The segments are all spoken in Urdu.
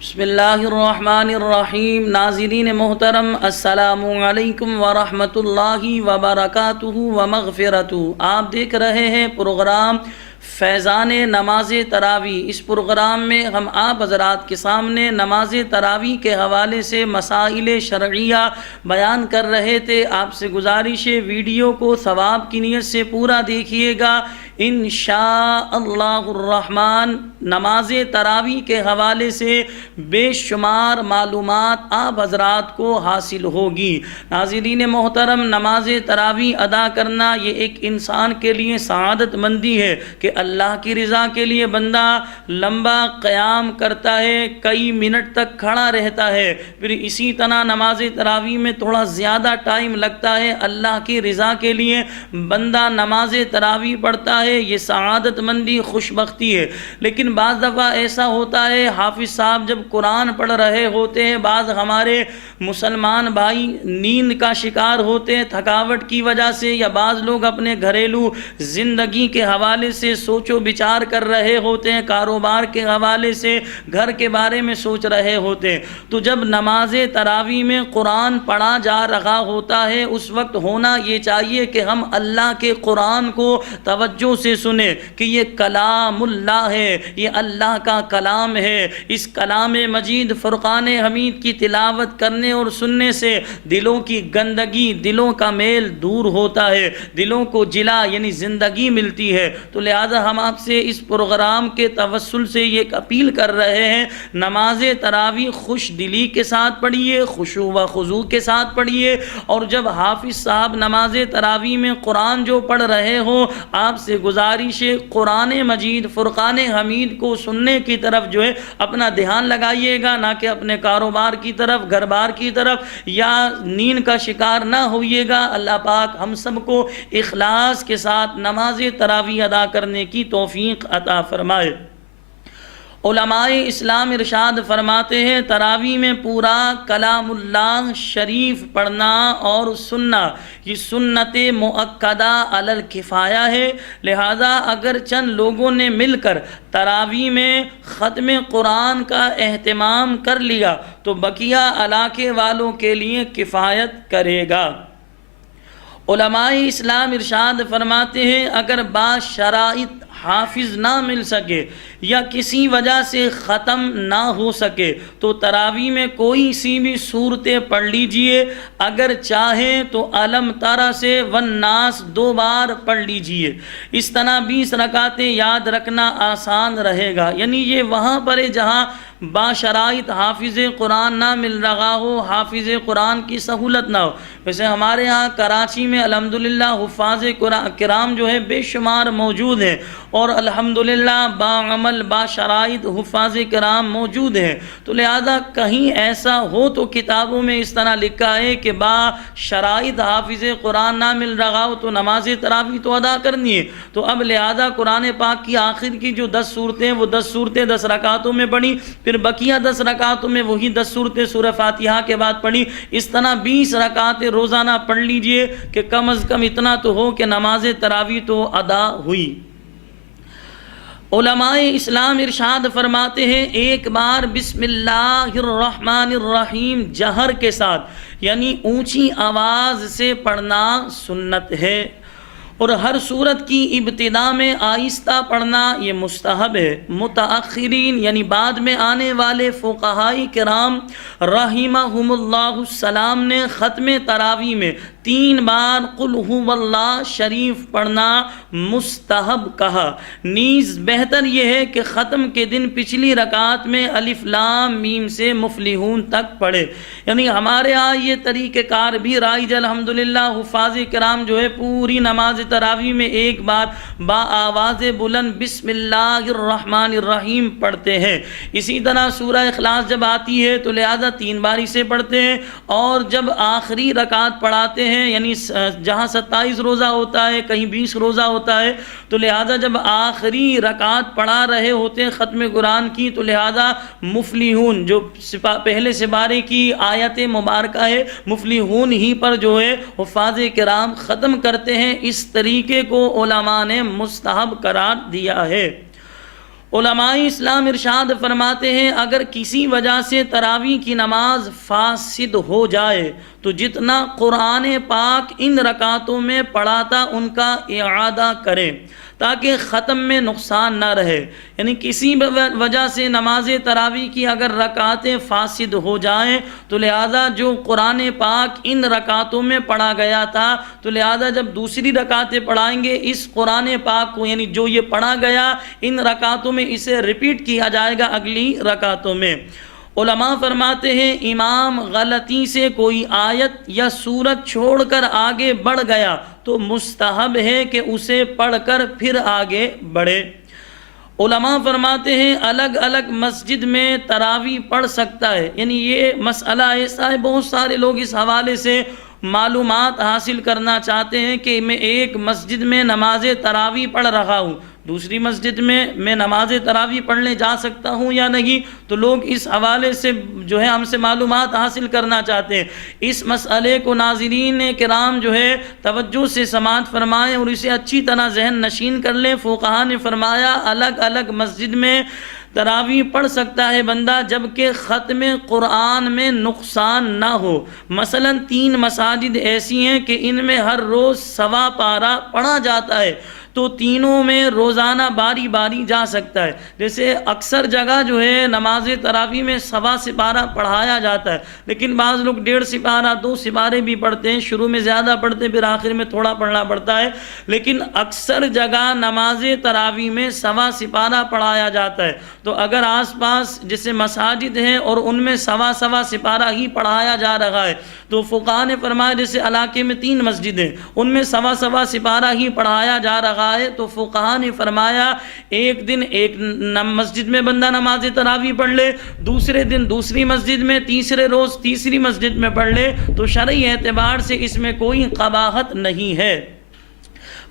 بسم اللہ الرحمن الرحیم۔ ناظرین محترم، السلام علیکم ورحمۃ اللہ وبرکاتہ ومغفرتہ۔ آپ دیکھ رہے ہیں پروگرام فیضان نماز تراویح۔ اس پروگرام میں ہم آپ حضرات کے سامنے نماز تراویح کے حوالے سے مسائل شرعیہ بیان کر رہے تھے۔ آپ سے گزارش ہے ویڈیو کو ثواب کی نیت سے پورا دیکھیے گا، انشاءاللہ الرحمن نماز تراویح کے حوالے سے بے شمار معلومات آپ حضرات کو حاصل ہوگی۔ ناظرین محترم، نماز تراویح ادا کرنا یہ ایک انسان کے لیے سعادت مندی ہے کہ اللہ کی رضا کے لیے بندہ لمبا قیام کرتا ہے، کئی منٹ تک کھڑا رہتا ہے، پھر اسی طرح نماز تراویح میں تھوڑا زیادہ ٹائم لگتا ہے، اللہ کی رضا کے لیے بندہ نماز تراویح پڑھتا ہے۔ یہ سعادت مندی، خوش بختی ہے۔ لیکن بعض دفعہ ایسا ہوتا ہے، حافظ صاحب جب قرآن پڑھ رہے ہوتے ہیں، بعض ہمارے مسلمان بھائی نیند کا شکار ہوتے ہیں تھکاوٹ کی وجہ سے، یا بعض لوگ اپنے گھریلو زندگی کے حوالے سے سوچ و بچار کر رہے ہوتے ہیں، کاروبار کے حوالے سے گھر کے بارے میں سوچ رہے ہوتے ہیں۔ تو جب نماز تراویح میں قرآن پڑھا جا رہا ہوتا ہے، اس وقت ہونا یہ چاہیے کہ ہم اللہ کے قرآن کو توجہ سے سنیں کہ یہ کلام اللہ ہے، یہ اللہ کا کلام ہے۔ اس کلام مجید فرقان حمید کی تلاوت کرنے اور سننے سے دلوں کی گندگی، دلوں کا میل دور ہوتا ہے، دلوں کو جلا یعنی زندگی ملتی ہے۔ تو لہذا ہم آپ سے اس پروگرام کے توسل سے یہ اپیل کر رہے ہیں، نماز تراویح خوش دلی کے ساتھ پڑھیے، خشوع و خضوع کے ساتھ پڑھیے، اور جب حافظ صاحب نماز تراویح میں قرآن جو پڑھ رہے ہو، آپ سے گزارش ہے قرآن مجید فرقان حمید کو سننے کی طرف جو ہے اپنا دھیان لگائیے گا، نہ کہ اپنے کاروبار کی طرف، گھر بار کی طرف، یا نیند کا شکار نہ ہوئیے گا۔ اللہ پاک ہم سب کو اخلاص کے ساتھ نماز تراویح ادا کرنے کی توفیق عطا فرمائے۔ علماء اسلام ارشاد فرماتے ہیں تراویح میں پورا کلام اللہ شریف پڑھنا اور سننا یہ سنت مؤکدہ علی الکفایہ ہے۔ لہذا اگر چند لوگوں نے مل کر تراویح میں ختم قرآن کا اہتمام کر لیا تو بقیہ علاقے والوں کے لیے کفایت کرے گا۔ علماء اسلام ارشاد فرماتے ہیں اگر باشرائط حافظ نہ مل سکے یا کسی وجہ سے ختم نہ ہو سکے تو تراویح میں کوئی سی بھی صورتیں پڑھ لیجئے، اگر چاہیں تو علم ترى سے والناس 2 بار پڑھ لیجئے۔ اس طرح 20 رکعتیں یاد رکھنا آسان رہے گا۔ یعنی یہ وہاں پر ہے جہاں باشرائط حافظ قرآن نہ مل رہا ہو، حافظ قرآن کی سہولت نہ ہو۔ ویسے ہمارے ہاں کراچی میں الحمدللہ حفاظ کرام جو ہے بے شمار موجود ہیں، اور الحمدللہ باعمل باشرائط حفاظ کرام موجود ہیں۔ تو لہذا کہیں ایسا ہو تو کتابوں میں اس طرح لکھا ہے کہ باشرائط حافظ قرآن نہ مل رہا ہو تو نماز تراویح تو ادا کرنی ہے۔ تو اب لہذا قرآن پاک کی آخر کی جو 10 صورتیں، وہ 10 صورتیں 10 رکعتوں میں پڑھی، پھر بقیہ 10 رکعتوں میں وہی 10 صورتیں سورہ فاتحہ کے بعد پڑھی۔ اس طرح 20 رکعتیں روزانہ پڑھ لیجئے کہ کم از کم اتنا تو ہو کہ نماز تراویح تو ادا ہوئی۔ علماء اسلام ارشاد فرماتے ہیں ایک بار بسم اللہ الرحمن الرحیم جہر کے ساتھ یعنی اونچی آواز سے پڑھنا سنت ہے، اور ہر صورت کی ابتدا میں آہستہ پڑھنا یہ مستحب ہے۔ متاخرین یعنی بعد میں آنے والے فقہاء کرام رحمہم اللہ السلام نے ختم تراویح میں 3 بار قل هو اللہ شریف پڑھنا مستحب کہا۔ نیز بہتر یہ ہے کہ ختم کے دن پچھلی رکعت میں الف لام میم سے مفلحون تک پڑھے۔ یعنی ہمارے ہاں یہ طریقہ کار بھی رائج الحمدللہ، حفاظ کرام جو ہے پوری نماز تراویح میں ایک بار با آواز بلند بسم اللہ الرحمن الرحیم پڑھتے ہیں۔ اسی طرح سورہ اخلاص جب آتی ہے تو لہذا 3 بار اسے پڑھتے ہیں، اور جب آخری رکعت پڑھاتے ہیں یعنی جہاں 27 روزہ ہوتا ہے کہیں 20 روزہ ہوتا ہے، تو لہذا جب آخری رکعت پڑھا رہے ہوتے ہیں ختم قرآن کی تو لہذا مفلحون جو پہلے سپارے کی آیت مبارکہ ہے مفلحون ہی پر جو ہے حفاظ کرام ختم کرتے ہیں۔ اس طریقے کو علماء نے مستحب قرار دیا ہے۔ علماء اسلام ارشاد فرماتے ہیں اگر کسی وجہ سے تراویح کی نماز فاسد ہو جائے تو جتنا قرآن پاک ان رکعتوں میں پڑھا تھا ان کا اعادہ کرے تاکہ ختم میں نقصان نہ رہے۔ یعنی کسی وجہ سے نماز تراویح کی اگر رکعتیں فاسد ہو جائیں تو لہذا جو قرآن پاک ان رکعتوں میں پڑھا گیا تھا تو لہذا جب دوسری رکعتیں پڑھائیں گے اس قرآن پاک کو، یعنی جو یہ پڑھا گیا ان رکعتوں میں اسے ریپیٹ کیا جائے گا اگلی رکعتوں میں۔ علماء فرماتے ہیں امام غلطی سے کوئی آیت یا سورت چھوڑ کر آگے بڑھ گیا تو مستحب ہے کہ اسے پڑھ کر پھر آگے بڑھے۔ علماء فرماتے ہیں الگ الگ مسجد میں تراویح پڑھ سکتا ہے، یعنی یہ مسئلہ ایسا ہے بہت سارے لوگ اس حوالے سے معلومات حاصل کرنا چاہتے ہیں کہ میں ایک مسجد میں نماز تراویح پڑھ رہا ہوں، دوسری مسجد میں نماز تراویح پڑھنے جا سکتا ہوں یا نہیں، تو لوگ اس حوالے سے جو ہے ہم سے معلومات حاصل کرنا چاہتے ہیں۔ اس مسئلے کو ناظرین کرام جو ہے توجہ سے سماعت فرمائیں اور اسے اچھی طرح ذہن نشین کر لیں۔ فقہا نے فرمایا الگ الگ مسجد میں تراویح پڑھ سکتا ہے بندہ جبکہ ختم قرآن میں نقصان نہ ہو۔ مثلا 3 مساجد ایسی ہیں کہ ان میں ہر روز سوا پارہ پڑھا جاتا ہے تو تینوں میں روزانہ باری باری جا سکتا ہے۔ جیسے اکثر جگہ جو ہے نماز تراویح میں سوا سپارہ پڑھایا جاتا ہے، لیکن بعض لوگ 1.5 سپارہ 2 سپارے بھی پڑھتے ہیں، شروع میں زیادہ پڑھتے ہیں پھر آخر میں تھوڑا پڑھنا پڑتا ہے، لیکن اکثر جگہ نماز تراویح میں سوا سپارہ پڑھایا جاتا ہے۔ تو اگر آس پاس جیسے مساجد ہیں اور ان میں سوا سپارہ ہی پڑھایا جا رہا ہے تو فقہا نے فرمایا جیسے علاقے میں 3 مسجدیں ان میں سوا سپارہ ہی پڑھایا جا رہا ہے تو فقہا نے فرمایا ایک دن ایک مسجد میں بندہ نماز تراویح پڑھ لے، دوسرے دن دوسری مسجد میں، تیسرے روز تیسری مسجد میں پڑھ لے تو شرعی اعتبار سے اس میں کوئی قباحت نہیں ہے۔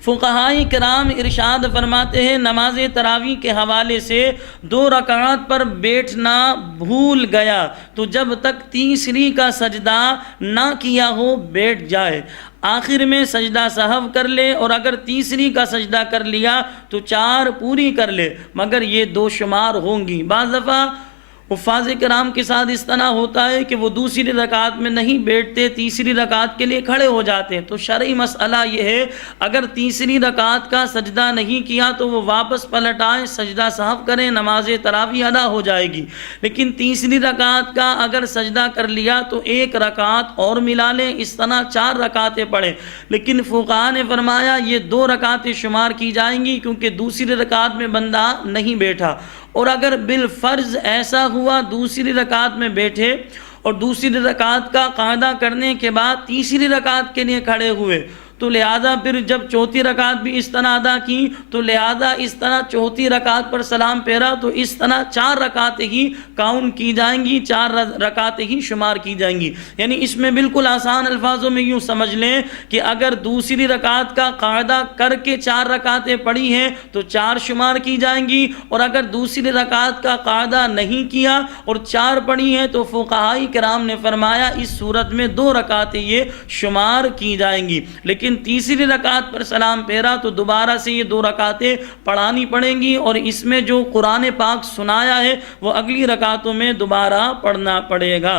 فقہاء کرام ارشاد فرماتے ہیں نماز تراویح کے حوالے سے 2 رکعات پر بیٹھنا بھول گیا تو جب تک تیسری کا سجدہ نہ کیا ہو بیٹھ جائے، آخر میں سجدہ سہو کر لے، اور اگر تیسری کا سجدہ کر لیا تو 4 پوری کر لے، مگر یہ 2 شمار ہوں گی۔ بعض دفعہ حفاظ کرام کے ساتھ اس طرح ہوتا ہے کہ وہ دوسری رکعت میں نہیں بیٹھتے، تیسری رکعت کے لیے کھڑے ہو جاتے ہیں، تو شرعی مسئلہ یہ ہے اگر تیسری رکعت کا سجدہ نہیں کیا تو وہ واپس پلٹ آئیں، سجدہ سہو کریں، نماز تراویح ادا ہو جائے گی۔ لیکن تیسری رکعت کا اگر سجدہ کر لیا تو 1 رکعت اور ملا لیں، اس طرح 4 رکعتیں پڑھیں۔ لیکن فقہا نے فرمایا یہ 2 رکعتیں شمار کی جائیں گی کیونکہ دوسری رکعت میں بندہ نہیں بیٹھا، اور اگر بالفرض ایسا ہوا دوسری رکعت میں بیٹھے اور دوسری رکعت کا قاعدہ کرنے کے بعد تیسری رکعت کے لیے کھڑے ہوئے تو لہذا پھر جب چوتھی رکعت بھی اس طرح ادا کی تو لہذا اس طرح چوتھی رکعت پر سلام پھیرا تو اس طرح 4 رکعتیں ہی کاؤنٹ کی جائیں گی، 4 رکعتیں ہی شمار کی جائیں گی۔ یعنی اس میں بالکل آسان الفاظوں میں یوں سمجھ لیں کہ اگر دوسری رکعت کا قاعدہ کر کے 4 رکعتیں پڑھی ہیں تو 4 شمار کی جائیں گی، اور اگر دوسری رکعت کا قاعدہ نہیں کیا اور 4 پڑھی ہیں تو فقہاء کرام نے فرمایا اس صورت میں 2 رکعتیں یہ شمار کی جائیں گی۔ لیکن تیسری رکعت پر سلام پھیرا تو دوبارہ سے یہ 2 رکعتیں پڑھانی پڑیں گی، اور اس میں جو قرآن پاک سنایا ہے وہ اگلی رکعتوں میں دوبارہ پڑھنا پڑے گا۔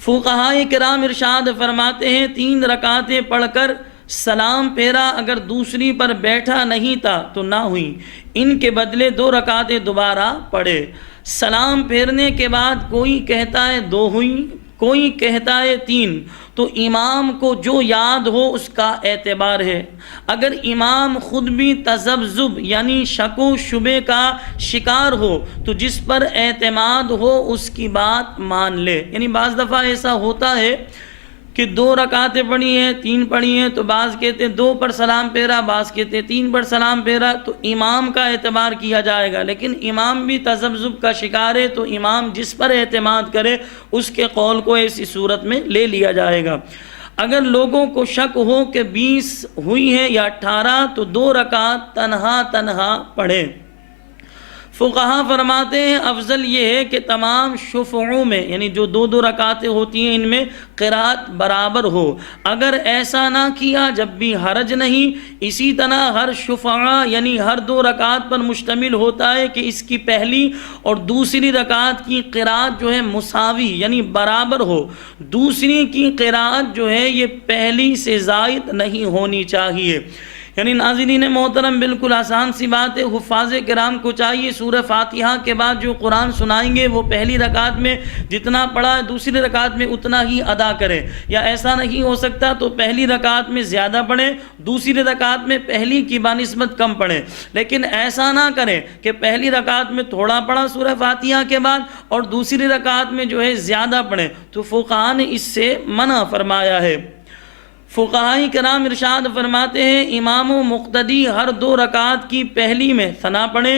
فقہاء کرام ارشاد فرماتے ہیں 3 رکعتیں پڑھ کر سلام پھیرا، اگر دوسری پر بیٹھا نہیں تھا تو نہ ہوئی، ان کے بدلے 2 رکعتیں دوبارہ پڑھے۔ سلام پھیرنے کے بعد کوئی کہتا ہے 2 ہوئی، کوئی کہتا ہے 3، تو امام کو جو یاد ہو اس کا اعتبار ہے۔ اگر امام خود بھی تذبذب یعنی شک و شبے کا شکار ہو تو جس پر اعتماد ہو اس کی بات مان لے۔ یعنی بعض دفعہ ایسا ہوتا ہے کہ 2 رکعتیں پڑھی ہیں، 3 پڑھی ہیں، تو بعض کہتے ہیں 2 پر سلام پھیرا، بعض کہتے ہیں 3 پر سلام پھیرا، تو امام کا اعتبار کیا جائے گا۔ لیکن امام بھی تذبذب کا شکار ہے تو امام جس پر اعتماد کرے اس کے قول کو ایسی صورت میں لے لیا جائے گا۔ اگر لوگوں کو شک ہو کہ 20 ہوئی ہے یا 18 تو 2 رکعت تنہا پڑھیں۔ فقہا فرماتے ہیں افضل یہ ہے کہ تمام شفعوں میں یعنی جو دو دو رکعتیں ہوتی ہیں ان میں قرات برابر ہو. اگر ایسا نہ کیا جب بھی حرج نہیں. اسی طرح ہر شفعہ یعنی ہر دو رکعت پر مشتمل ہوتا ہے کہ اس کی پہلی اور دوسری رکعت کی قرات جو ہے مساوی یعنی برابر ہو. دوسری کی قرات جو ہے یہ پہلی سے زائد نہیں ہونی چاہیے. یعنی ناظرین محترم بالکل آسان سی بات ہے. حفاظ کرام کو چاہیے سورہ فاتحہ کے بعد جو قرآن سنائیں گے وہ پہلی رکعت میں جتنا پڑھا ہے دوسری رکعت میں اتنا ہی ادا کریں. یا ایسا نہیں ہو سکتا تو پہلی رکعت میں زیادہ پڑھیں, دوسری رکعت میں پہلی کی بنسبت کم پڑھیں. لیکن ایسا نہ کریں کہ پہلی رکعت میں تھوڑا پڑھا سورہ فاتحہ کے بعد اور دوسری رکعت میں جو ہے زیادہ پڑھیں. تو فقہا نے اس سے منع فرمایا ہے. فقہائی کرام ارشاد فرماتے ہیں امام و مقتدی ہر دو رکعت کی پہلی میں ثنا پڑھے,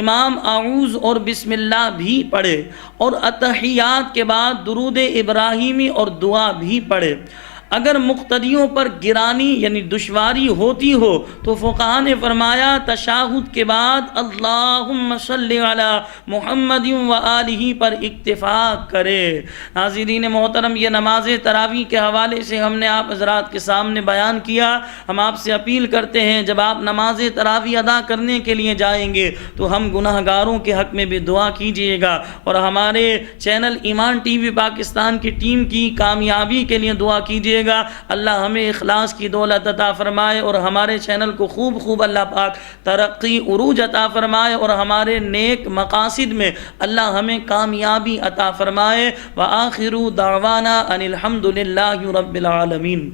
امام اعوذ اور بسم اللہ بھی پڑھے اور اتحیات کے بعد درود ابراہیمی اور دعا بھی پڑھے. اگر مقتدیوں پر گرانی یعنی دشواری ہوتی ہو تو فقہا نے فرمایا تشہد کے بعد اللہم صلی علی محمد و آلہ پر اکتفا کرے. ناظرین محترم یہ نماز تراویح کے حوالے سے ہم نے آپ حضرات کے سامنے بیان کیا. ہم آپ سے اپیل کرتے ہیں جب آپ نماز تراویح ادا کرنے کے لیے جائیں گے تو ہم گناہ گاروں کے حق میں بھی دعا کیجیے گا اور ہمارے چینل ایمان ٹی وی پاکستان کی ٹیم کی کامیابی کے لیے دعا کیجیے گا. اللہ ہمیں اخلاص کی دولت عطا فرمائے اور ہمارے چینل کو خوب اللہ پاک ترقی عروج عطا فرمائے اور ہمارے نیک مقاصد میں اللہ ہمیں کامیابی عطا فرمائے. وآخر دعوانا ان الحمدللہ رب العالمین.